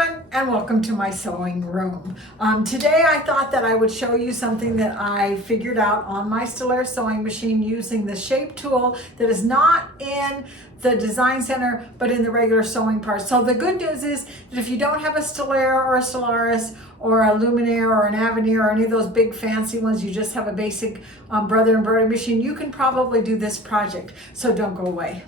everyone, and welcome to my sewing room. Today I thought that I would show you something that I figured out on my Stellaire sewing machine using the shape tool that is not in the design center but in the regular sewing parts. So the good news is that if you don't have a Stellaire or a Stellaris or a Luminaire or an Avenir or any of those big fancy ones, you just have a basic Brother embroidery machine, you can probably do this project. So don't go away.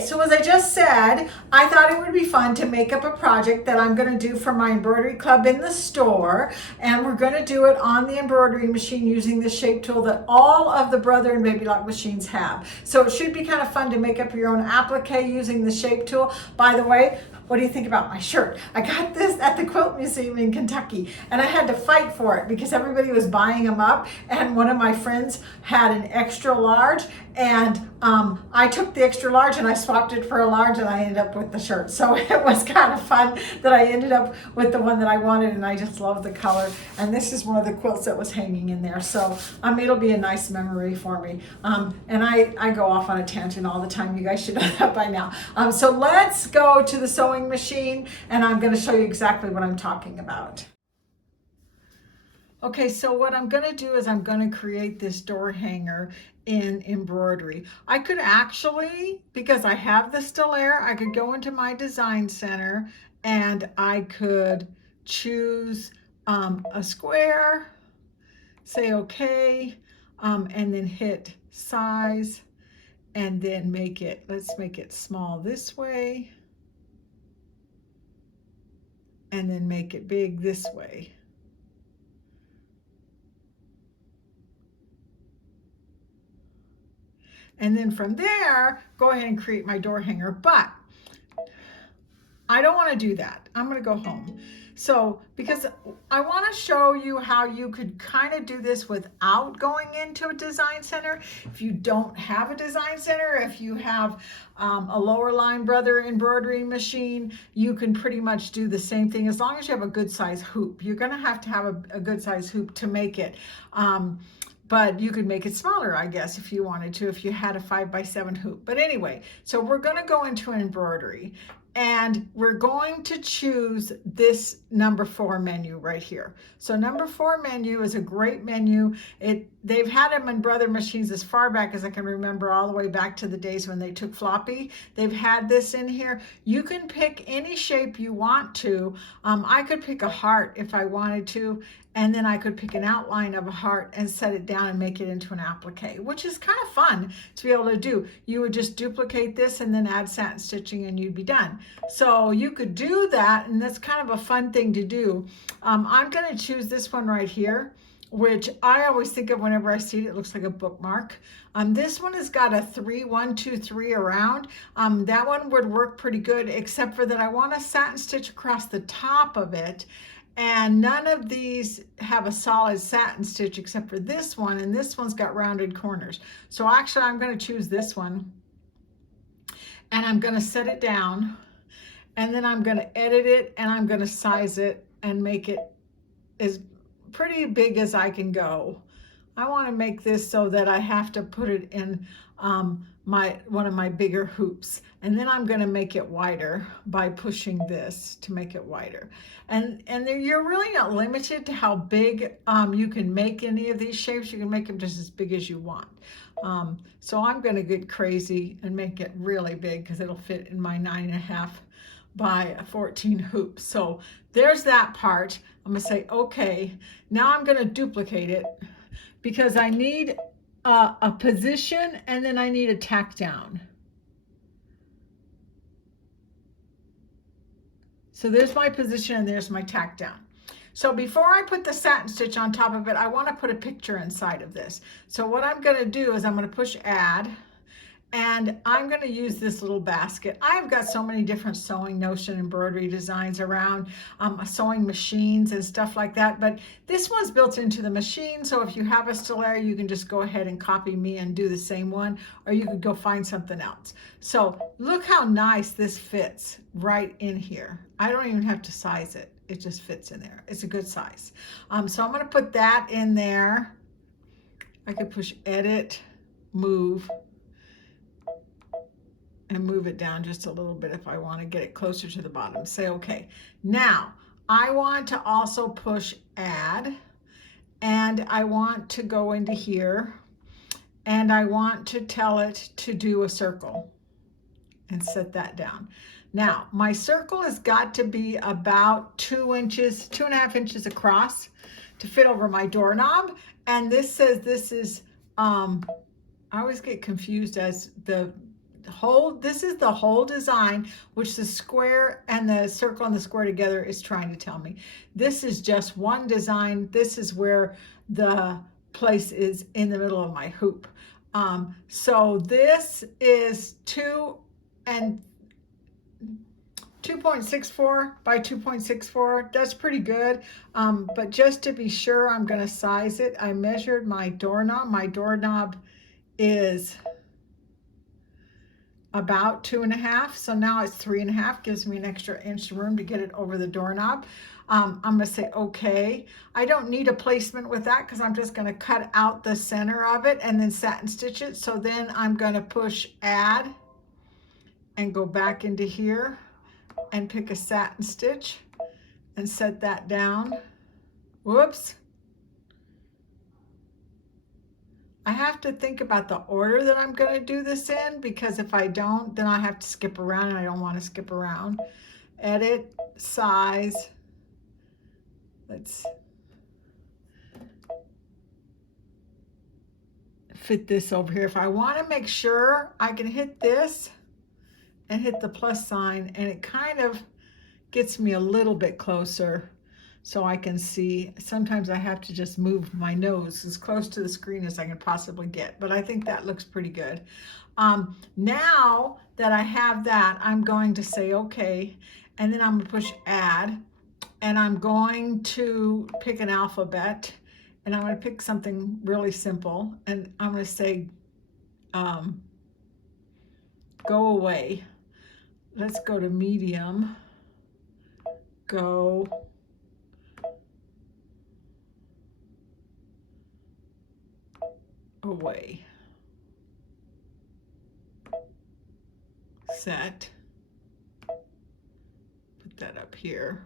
So as I just said, I thought it would be fun to make up a project that I'm going to do for my embroidery club in the store, and we're going to do it on the embroidery machine using the shape tool that all of the Brother and Babylock machines have. So it should be kind of fun to make up your own applique using the shape tool. By the way, what do you think about my shirt? I got this at the Quilt Museum in Kentucky, and I had to fight for it because everybody was buying them up, and one of my friends had an extra large, and I took the extra large and I swapped it for a large, and I ended up with the shirt. So it was kind of fun that I ended up with the one that I wanted, and I just love the color. And this is one of the quilts that was hanging in there. So it'll be a nice memory for me. And I go off on a tangent all the time. You guys should know that by now. So let's go to the sewing machine, and I'm going to show you exactly what I'm talking about. Okay, so what I'm going to do is I'm going to create this door hanger in embroidery. I could actually, because I have the Stellaire, I could go into my design center and I could choose a square, say okay, and then hit size, and then let's make it small this way, and then make it big this way. And then from there, go ahead and create my door hanger. But I don't want to do that. I'm going to go home. So, because I want to show you how you could kind of do this without going into a design center. If you don't have a design center, if you have a lower line Brother embroidery machine, you can pretty much do the same thing as long as you have a good size hoop. You're going to have a good size hoop to make it. But you could make it smaller, I guess, if you wanted to, if you had a 5x7 hoop. But anyway, so we're going to go into embroidery, and we're going to choose this number 4 menu right here. So number 4 menu is a great menu. They've had them in Brother machines as far back as I can remember, all the way back to the days when they took floppy. They've had this in here. You can pick any shape you want to. I could pick a heart if I wanted to, and then I could pick an outline of a heart and set it down and make it into an applique, which is kind of fun to be able to do. You would just duplicate this and then add satin stitching and you'd be done. So you could do that, and that's kind of a fun thing to do. I'm going to choose this one right here, which I always think of whenever I see it. It looks like a bookmark. This one has got a 3, 1, 2, 3 around. That one would work pretty good, except for that I want a satin stitch across the top of it. And none of these have a solid satin stitch except for this one, and this one's got rounded corners. So actually I'm going to choose this one, and I'm going to set it down, and then I'm going to edit it, and I'm going to size it and make it as pretty big as I can go. I want to make this so that I have to put it in one of my bigger hoops, and then I'm going to make it wider by pushing this to make it wider. And you're really not limited to how big you can make any of these shapes. You can make them just as big as you want. So I'm going to get crazy and make it really big because it'll fit in my 9.5 by 14 hoop. So there's that part. I'm going to say okay. Now I'm going to duplicate it because I need a position, and then I need a tack down. So there's my position and there's my tack down. So before I put the satin stitch on top of it, I want to put a picture inside of this. So what I'm going to do is I'm going to push add, And I'm going to use this little basket. I've got so many different sewing notion embroidery designs around, sewing machines and stuff like that. But this one's built into the machine. So if you have a Stellari, you can just go ahead and copy me and do the same one, or you could go find something else. So look how nice this fits right in here. I don't even have to size it. It just fits in there. It's a good size. So I'm going to put that in there. I could push edit, move, and move it down just a little bit if I want to get it closer to the bottom. Say okay. Now I want to also push add, and I want to go into here, and I want to tell it to do a circle and set that down. Now my circle has got to be about 2 inches, 2.5 inches across to fit over my doorknob. And this says this is I always get confused as this is the whole design, which the square and the circle and the square together is trying to tell me. This is just one design. This is where the place is in the middle of my hoop. So this is 2.64 by 2.64. That's pretty good. But just to be sure, I'm going to size it. I measured my doorknob. My doorknob is about 2.5, so now it's 3.5, gives me an extra inch room to get it over the doorknob. I'm gonna say okay. I don't need a placement with that because I'm just gonna cut out the center of it and then satin stitch it. So then I'm gonna push add and go back into here and pick a satin stitch and set that down. Whoops. I have to think about the order that I'm going to do this in, because if I don't, then I have to skip around, and I don't want to skip around. Edit, size. Let's fit this over here. If I want to make sure, I can hit this and hit the plus sign, and it kind of gets me a little bit closer so I can see. Sometimes I have to just move my nose as close to the screen as I can possibly get, but I think that looks pretty good. Now that I have that, I'm going to say okay, and then I'm going to push add, and I'm going to pick an alphabet, and I'm going to pick something really simple, and I'm going to say go away. Let's go to medium, go away, set, put that up here.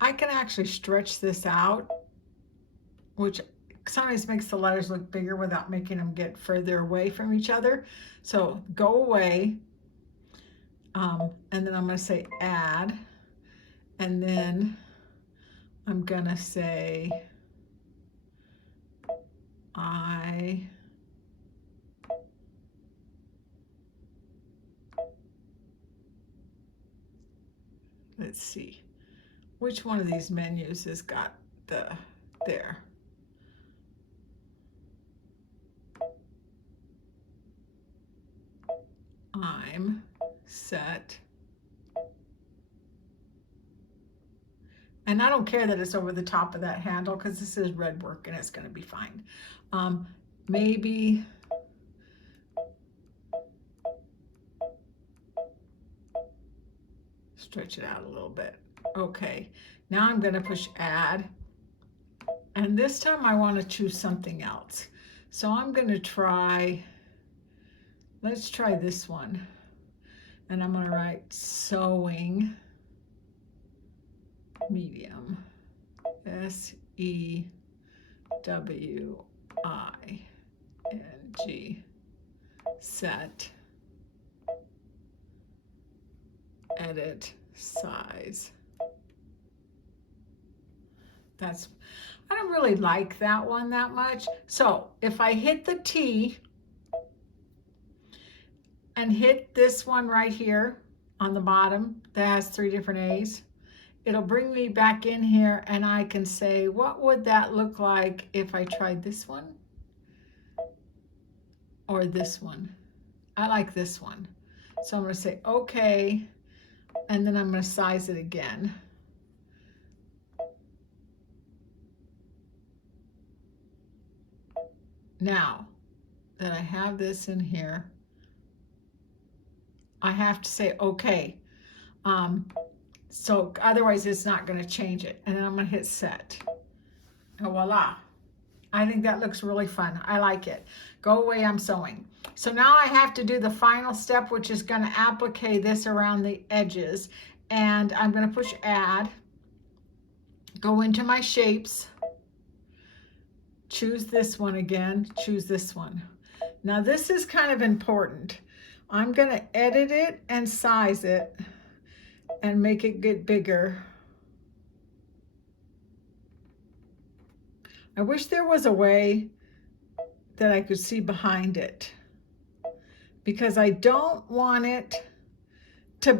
I can actually stretch this out, which sometimes makes the letters look bigger without making them get further away from each other. So go away, and then I'm going to say add, and then I'm going to say let's see, which one of these menus has got there. I'm set. And I don't care that it's over the top of that handle because this is red work and it's going to be fine. Maybe stretch it out a little bit. Okay, now I'm going to push add. And this time I want to choose something else. So I'm going to try, let's try this one. And I'm going to write sewing medium, SEWING, set, edit, size. I don't really like that one that much. So if I hit the T and hit this one right here on the bottom that has 3 different A's, it'll bring me back in here, and I can say, what would that look like if I tried this one? or this one. I like this one. So I'm going to say okay, and then I'm going to size it again. Now that I have this in here, I have to say okay. So otherwise it's not going to change it. And then I'm going to hit set. And voila. I think that looks really fun. I like it. Go away, I'm sewing. So now I have to do the final step, which is going to applique this around the edges. And I'm going to push add, go into my shapes, choose this one again, choose this one. Now this is kind of important. I'm going to edit it and size it and make it get bigger. I wish there was a way that I could see behind it, because I don't want it to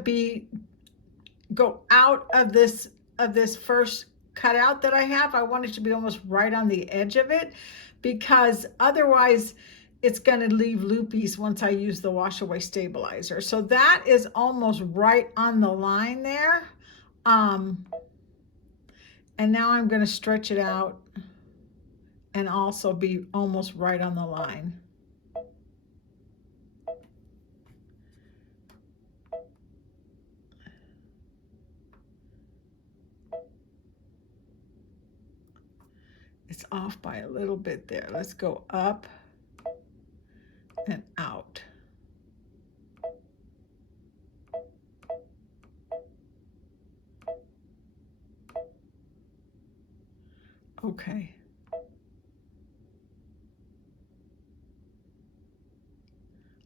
go out of this first cutout that I have. I want it to be almost right on the edge of it, because otherwise it's going to leave loopies once I use the wash away stabilizer. So that is almost right on the line there. And now I'm going to stretch it out and also be almost right on the line. It's off by a little bit there. Let's go up and out. Okay.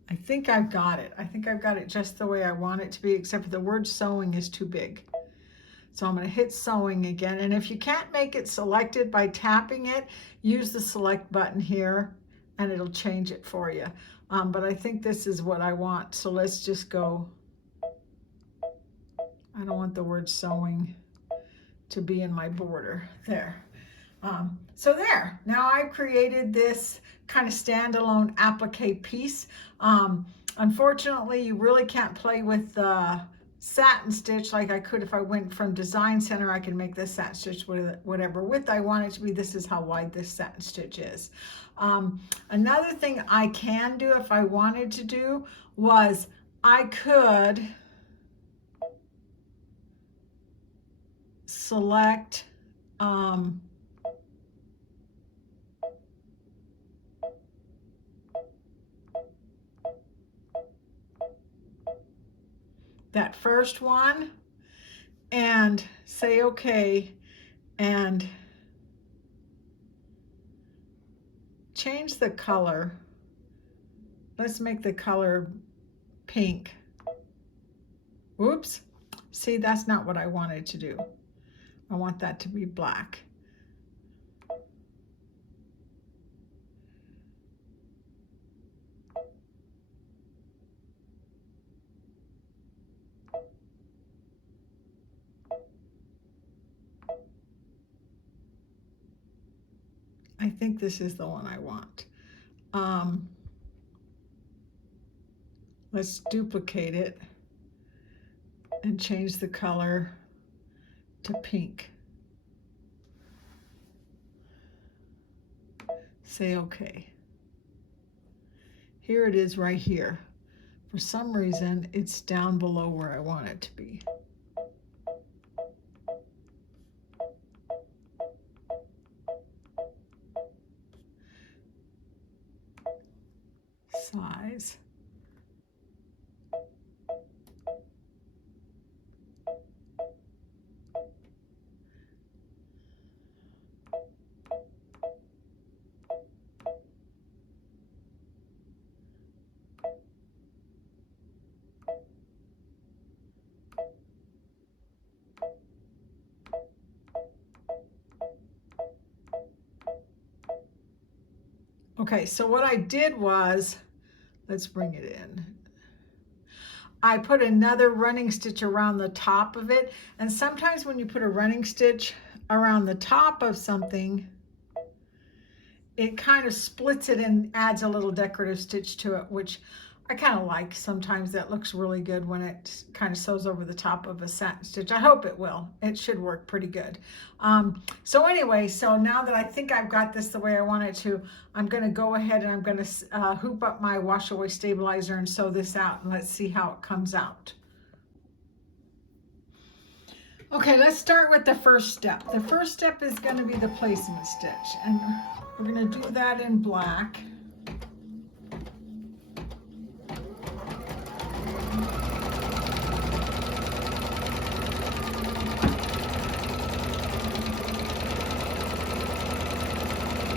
I think I've got it. I think I've got it just the way I want it to be, except for the word sewing is too big. So I'm going to hit sewing again. And if you can't make it selected by tapping it, use the select button here and it'll change it for you. But I think this is what I want. So let's just go. I don't want the word sewing to be in my border. There. So there, now I've created this kind of standalone applique piece. Unfortunately, you really can't play with the satin stitch like I could if I went from Design Center. I can make this satin stitch with whatever width I want it to be. This is how wide this satin stitch is. Another thing I can do if I wanted to do was I could select that first one and say okay and change the color. Let's make the color pink. Whoops. See, that's not what I wanted to do. I want that to be black. I think this is the one I want. Let's duplicate it and change the color to pink. Say okay. Here it is right here. For some reason, it's down below where I want it to be. Size. Okay, so what I did was, let's bring it in. I put another running stitch around the top of it. And sometimes when you put a running stitch around the top of something, it kind of splits it and adds a little decorative stitch to it, which I kind of like. Sometimes that looks really good when it kind of sews over the top of a satin stitch. I hope it will. It should work pretty good. So anyway, so now that I think I've got this the way I want it to, I'm going to go ahead and I'm going to hoop up my wash away stabilizer and sew this out, and let's see how it comes out. Okay, let's start with the first step. The first step is going to be the placement stitch, and we're going to do that in black.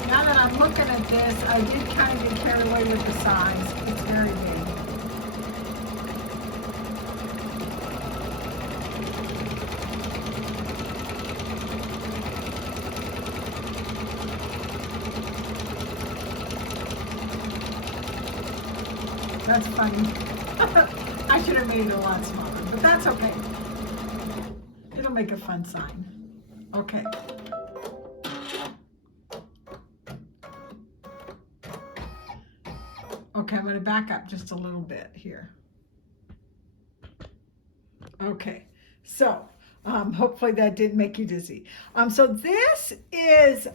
Now that I'm looking at this, I did kind of get carried away with the size. It's very big. That's funny. I should have made it a lot smaller, but that's okay. It'll make a fun sign. Okay. Okay, I'm going to back up just a little bit here. Okay, so hopefully that didn't make you dizzy. So this is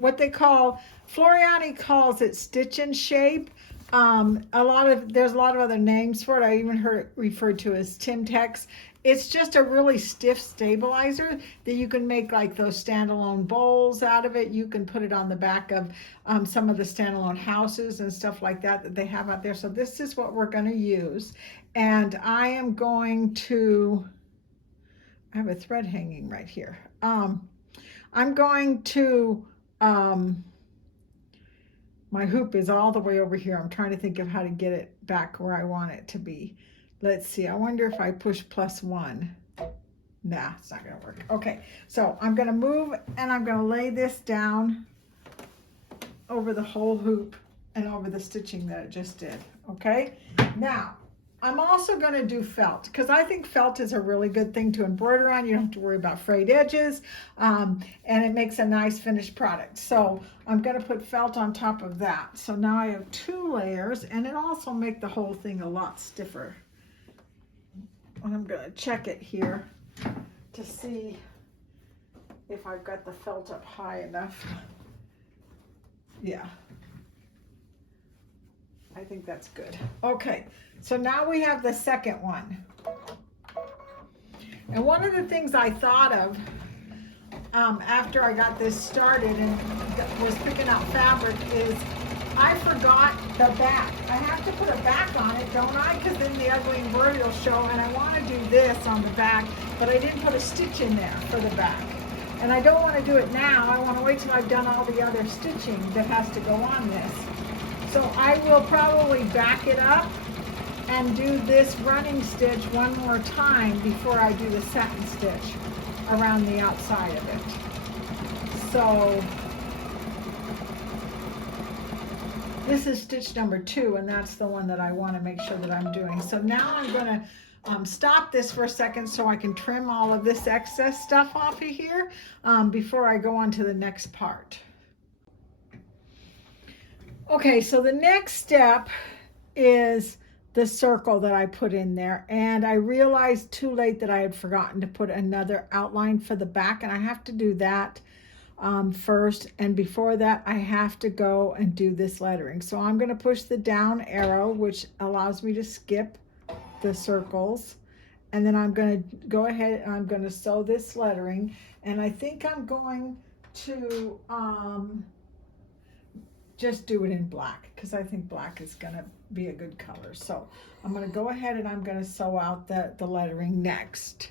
what they call, Floriani calls it stitch and shape. There's a lot of other names for it. I even heard it referred to as Timtex. It's just a really stiff stabilizer that you can make like those standalone bowls out of it. You can put it on the back of some of the standalone houses and stuff like that they have out there. So this is what we're going to use. And I am going to, I have a thread hanging right here. I'm going to, my hoop is all the way over here. I'm trying to think of how to get it back where I want it to be. Let's see. I wonder if I push +1. Nah, it's not going to work. Okay, so I'm going to move and I'm going to lay this down over the whole hoop and over the stitching that it just did. Okay, now I'm also going to do felt, because I think felt is a really good thing to embroider on. You don't have to worry about frayed edges, and it makes a nice finished product. So I'm going to put felt on top of that. So now I have 2 layers, and it also makes the whole thing a lot stiffer. And I'm going to check it here to see if I've got the felt up high enough. Yeah. I think that's good. Okay, so now we have the second one. And one of the things I thought of after I got this started and was picking out fabric is I forgot the back. I have to put a back on it, don't I? Because then the ugly embroidery will show, and I want to do this on the back, but I didn't put a stitch in there for the back. And I don't want to do it now. I want to wait till I've done all the other stitching that has to go on this. So I will probably back it up and do this running stitch one more time before I do the satin stitch around the outside of it. So this is stitch number 2, and that's the one that I want to make sure that I'm doing. So now I'm going to stop this for a second so I can trim all of this excess stuff off of here before I go on to the next part. Okay, so the next step is the circle that I put in there, and I realized too late that I had forgotten to put another outline for the back, and I have to do that first, and before that I have to go and do this lettering. So I'm going to push the down arrow, which allows me to skip the circles, and then I'm going to go ahead and I'm going to sew this lettering, and I think I'm going to just do it in black because I think black is going to be a good color. So I'm going to go ahead and I'm going to sew out the lettering next.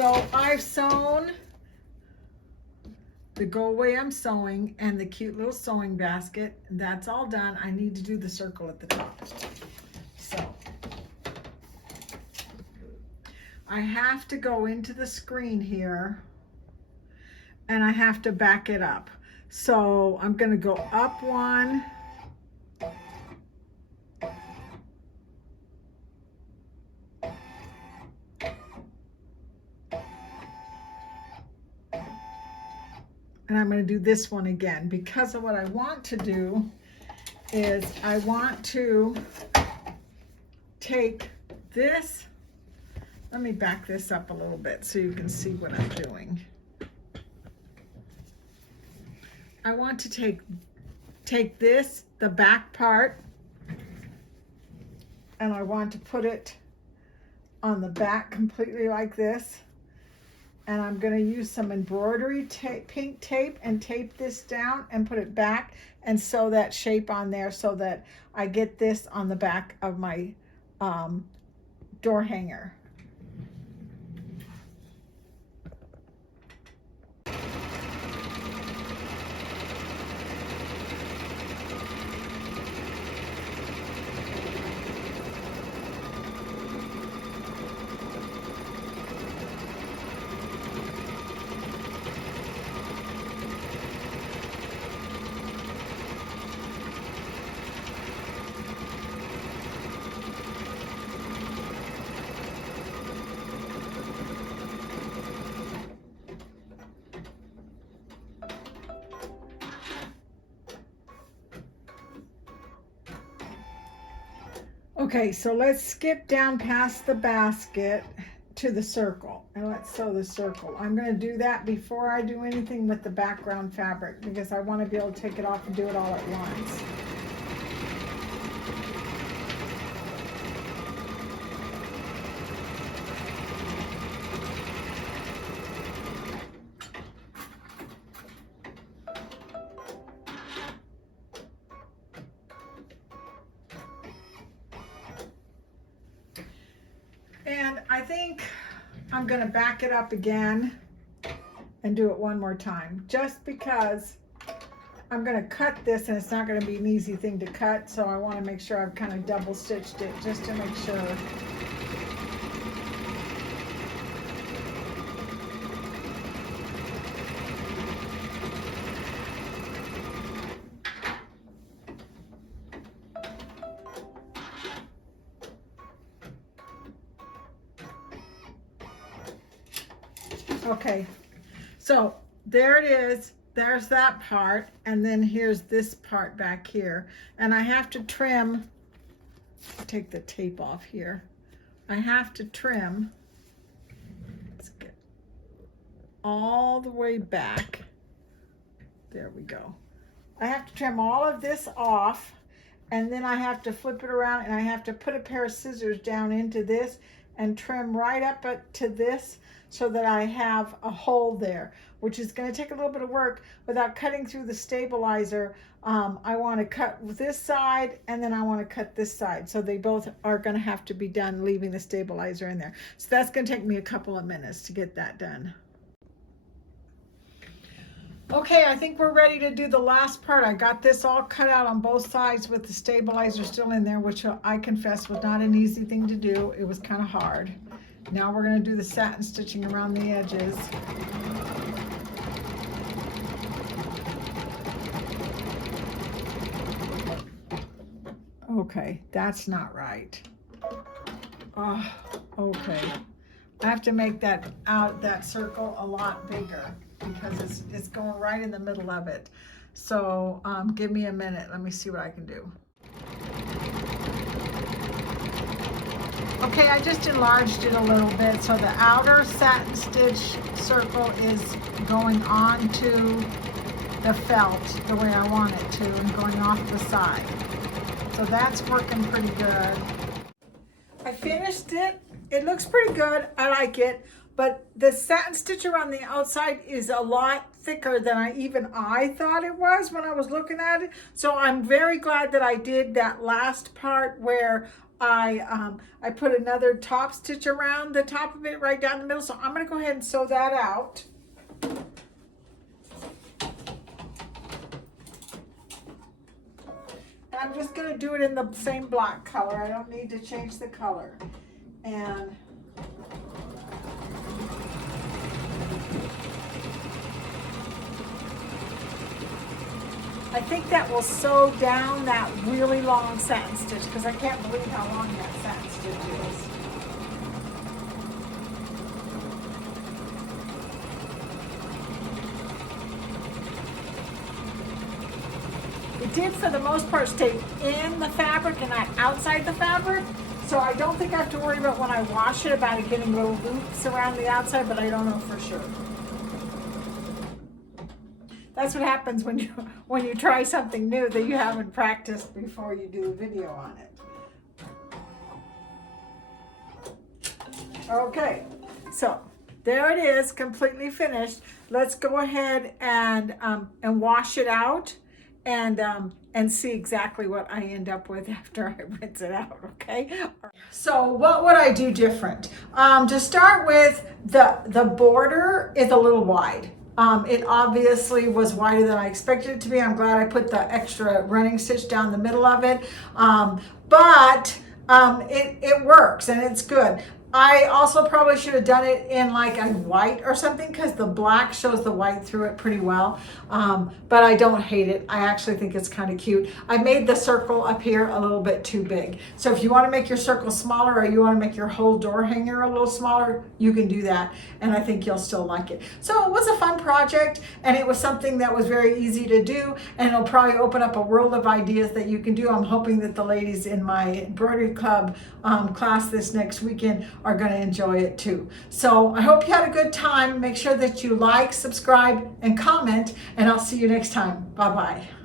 So I've sewn the go away I'm sewing and the cute little sewing basket. That's all done. I need to do the circle at the top. So I have to go into the screen here and I have to back it up. So I'm going to go up 1, and I'm going to do this one again, because of what I want to do is I want to take this. Let me back this up a little bit so you can see what I'm doing. I want to take this, the back part, and I want to put it on the back completely like this. And I'm going to use some embroidery tape, pink tape, and tape this down and put it back and sew that shape on there so that I get this on the back of my door hanger. Okay, so let's skip down past the basket to the circle, and let's sew the circle. I'm going to do that before I do anything with the background fabric, because I want to be able to take it off and do it all at once. And I think I'm going to back it up again and do it one more time, just because I'm going to cut this and it's not going to be an easy thing to cut. So I want to make sure I've kind of double stitched it just to make sure. Okay, so there it is. There's that part, and then here's this part back here. And I have to trim, take the tape off here. I have to trim, let's get all the way back. There we go. I have to trim all of this off, and then I have to flip it around, and I have to put a pair of scissors down into this and trim right up to this, so that I have a hole there, which is going to take a little bit of work without cutting through the stabilizer. I want to cut this side, and then I want to cut this side. So they both are going to have to be done leaving the stabilizer in there. So that's going to take me a couple of minutes to get that done. Okay, I think we're ready to do the last part. I got this all cut out on both sides with the stabilizer still in there, which I confess was not an easy thing to do. It was kind of hard. Now we're going to do the satin stitching around the edges. Okay, that's not right. Oh, okay. I have to make that circle a lot bigger because it's going right in the middle of it. So give me a minute. Let me see what I can do. Okay, I just enlarged it a little bit, so the outer satin stitch circle is going onto the felt the way I want it to and going off the side. So that's working pretty good. I finished it. It looks pretty good. I like it, but the satin stitch around the outside is a lot thicker than I thought it was when I was looking at it. So I'm very glad that I did that last part where I put another top stitch around the top of it right down the middle. So I'm going to go ahead and sew that out. And I'm just going to do it in the same black color. I don't need to change the color. And I think that will sew down that really long satin stitch, because I can't believe how long that satin stitch is. did for the most part stay in the fabric and not outside the fabric. So I don't think I have to worry about when I wash it about it getting little loops around the outside, but I don't know for sure. That's what happens when you try something new that you haven't practiced before you do a video on it. Okay, so there it is, completely finished. Let's go ahead and wash it out and see exactly what I end up with after I rinse it out, okay? So what would I do different? To start with, the border is a little wide. It obviously was wider than I expected it to be. I'm glad I put the extra running stitch down the middle of it. But it works and it's good. I also probably should have done it in like a white or something because the black shows the white through it pretty well. But I don't hate it. I actually think it's kind of cute. I made the circle up here a little bit too big. So if you want to make your circle smaller or you want to make your whole door hanger a little smaller, you can do that. And I think you'll still like it. So it was a fun project and it was something that was very easy to do. And it'll probably open up a world of ideas that you can do. I'm hoping that the ladies in my embroidery club class this next weekend are going to enjoy it too. So I hope you had a good time. Make sure that you like, subscribe, and comment, and I'll see you next time. Bye-bye.